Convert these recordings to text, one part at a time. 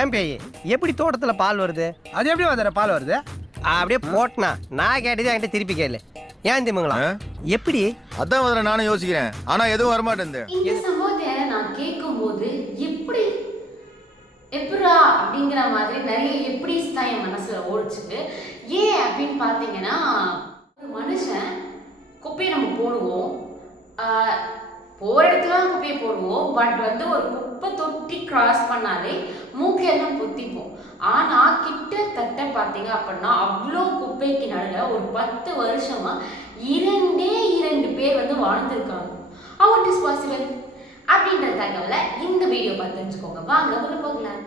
ஏன் பேய்? எப்படி தோட்டத்துல பால் வருது? அது எப்படி வர பால் வருது? அப்படியே போட்டனா. நான் கேட்டது என்கிட்ட திருப்பி கேளு. ஏன் திமுங்களா? எப்படி? அதான் முதல்ல நானும் யோசிக்கிறேன். ஆனா எதுவும் வரமாட்டேன் இந்த சம்பவத்தை நான் கேட்கும்போது எப்படி எப்படா அப்படிங்கிற மாதிரி நிறைய எப்படிஸ் தான் என் மனசுல ஓடிச்சு ஏன் அப்படின்னு பார்த்தீங்கன்னா ஒரு மனுஷன் குப்பையை நம்ம போடுவோம். போகிற இடத்துல தான் குப்பையை போடுவோம். பட் வந்து ஒரு குப்பை தொட்டி கிராஸ் பண்ணாலே மூக்கையெல்லாம் பொத்திப்போம். ஆனால் கிட்டத்தட்ட பார்த்தீங்க அப்படின்னா அவ்வளோ குப்பைக்கு நடுவில் ஒரு பத்து வருஷமாக இரண்டே இரண்டு பேர் வந்து வாழ்ந்துருக்காங்க. அவுட் இஸ் பாசிபிள் அப்படின்ற தகவலை இந்த வீடியோ பார்த்து தெரிஞ்சுக்கோங்க. வாங்க உள்ள போகலாம்.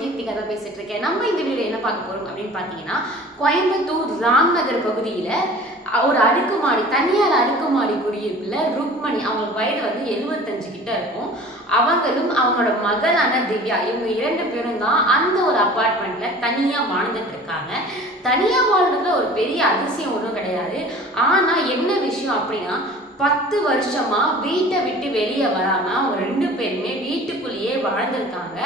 கீர்த்தி கதை பேசிட்டு இருக்கேன் நம்ம இந்த வீடியோ என்ன பார்க்க போறோம் அப்படின்னு பார்த்தீங்கன்னா கோயம்புத்தூர் ராம்நகர் பகுதியில் ஒரு அடுக்குமாடி தனியார் அடுக்குமாடி குடியிருப்பில் ருக்மணி அவங்க வயது வந்து எழுபத்தஞ்சு கிட்ட இருக்கும். அவங்களும் அவங்களோட மகளான திவ்யா இவங்க இரண்டு பேரும் தான் அந்த ஒரு அப்பார்ட்மெண்ட்ல தனியாக வாழ்ந்துட்டு இருக்காங்க. தனியாக வாழ்றதுல ஒரு பெரிய அதிசயம் ஒன்றும் கிடையாது. ஆனால் என்ன விஷயம் அப்படின்னா பத்து வருஷமா வீட்டை விட்டு வெளியே வராம அவங்க ரெண்டு பேருமே வீட்டுக்குள்ளேயே வாழ்ந்திருக்காங்க.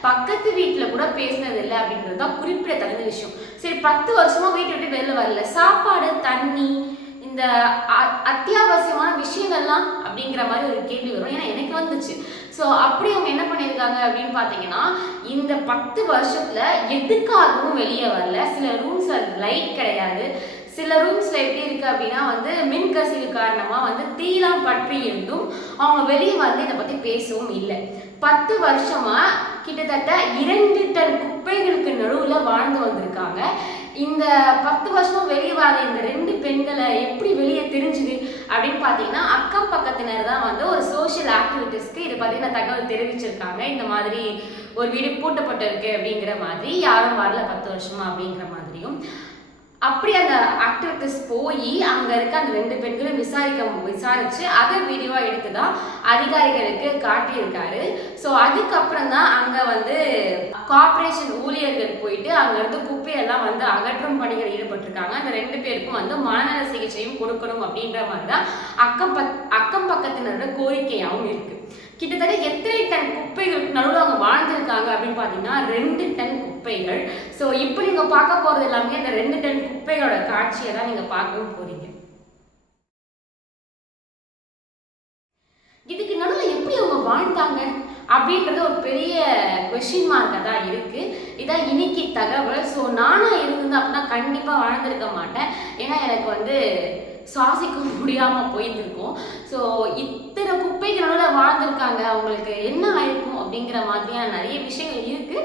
பக்கத்து வீட்டில் கூட பேசினது இல்லை அப்படின்றது தான் குறிப்பிடத்தகுந்த விஷயம். சரி பத்து வருஷமா வீட்டை விட்டு வெளில வரல. சாப்பாடு தண்ணி இந்த அ- அத்தியாவசியமான விஷயங்கள்லாம் அப்படிங்கிற மாதிரி ஒரு கேள்வி வரும். ஏன்னா எனக்கு வந்துச்சு. ஸோ அப்படி அவங்க என்ன பண்ணியிருக்காங்க அப்படின்னு பார்த்தீங்கன்னா இந்த பத்து வருஷத்தில் எதுக்காகவும் வெளியே வரல. சில ரூம்ஸ் லைட் கிடையாது. சில ரூம்ஸ்ல எப்படி இருக்கு அப்படின்னா வந்து மின் கசிவு காரணமா வந்து தீலாம் பற்றி இருந்தும் அவங்க வெளியே வந்து இதை பத்தி பேசவும் இல்லை. பத்து வருஷமா கிட்டத்தட்ட இரண்டு டன் குப்பைகளுக்கு நடுவுல வாழ்ந்து வந்திருக்காங்க. இந்த பத்து வருஷம் வெளியே வர இந்த ரெண்டு பெண்களை எப்படி வெளியே தெரிஞ்சுது அப்படின்னு பார்த்தீங்கன்னா அக்கம் பக்கத்தினர் தான் வந்து ஒரு சோஷியல் ஆக்டிவிட்டிஸ்க்கு இதை பற்றின தகவல் தெரிவிச்சிருக்காங்க. இந்த மாதிரி ஒரு வீடு பூட்டப்பட்டிருக்கு அப்படிங்கிற மாதிரி யாரும் வரல பத்து வருஷமா அப்படிங்கிற மாதிரியும். அப்படி அந்த ஆக்டிவிட்டிஸ் போய் அங்க இருக்க அந்த ரெண்டு பெண்களும் விசாரிக்க விசாரிச்சு அதை வீடியோவா எடுத்து தான் அதிகாரிகளுக்கு காட்டியிருக்காரு. ஸோ அதுக்கப்புறம் தான் அங்க வந்து கார்பரேஷன் ஊழியர்கள் போயிட்டு அங்க இருந்து குப்பையெல்லாம் வந்து அகற்றும் பணிகள் ஈடுபட்டிருக்காங்க. அந்த ரெண்டு பேருக்கும் வந்து மனநல சிகிச்சையும் கொடுக்கணும் அப்படின்ற மாதிரி தான் அக்கம் பக் அக்கம் பக்கத்தினரோட கோரிக்கையாகவும் இருக்கு. கிட்டத்தட்ட எத்தனை டன் குப்பைகள் நடுவில் அவங்க அப்படின்னு பார்த்தீங்கன்னா ரெண்டு டன் குப்பைகள். ஸோ இப்போ நீங்கள் பார்க்க போகிறது எல்லாமே இந்த ரெண்டு டன் குப்பைகளோட காட்சியை தான் நீங்கள் பார்க்கவும் போறீங்க. இதுக்கு நடுவில் எப்படி அவங்க வாழ்ந்தாங்க அப்படின்றது ஒரு பெரிய கொஷின் மார்க்காக தான் இருக்கு. இதான் இன்னைக்கு தகவல். ஸோ நானும் இருந்திருந்தேன் அப்படின்னா கண்டிப்பாக வாழ்ந்திருக்க மாட்டேன். ஏன்னா எனக்கு வந்து சுவாசிக்க முடியாமல் போயிருந்திருக்கும் ஸோ இத்தனை குப்பைக்கு நடுவில் வாழ்ந்திருக்காங்க. அவங்களுக்கு என்ன ஆயிருக்கும் அப்படிங்கிற மாதிரியான நிறைய விஷயங்கள் இருக்கு.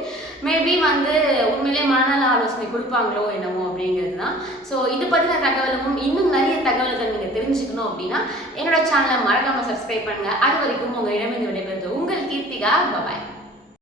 மேபி வந்து உண்மையிலேயே மனநல ஆலோசனை கொடுப்பாங்களோ என்னமோ அப்படிங்கிறது தான். ஸோ இது பற்றின தகவலும் இன்னும் நிறைய தகவல்கள் நீங்கள் தெரிஞ்சுக்கணும் அப்படின்னா என்னோட சேனலை மறக்காமல் சப்ஸ்கிரைப் பண்ணுங்கள் அது வரைக்கும் உங்கள் இடமிருந்து விடைபெறுது உங்கள் கீர்த்திகா. பபாய்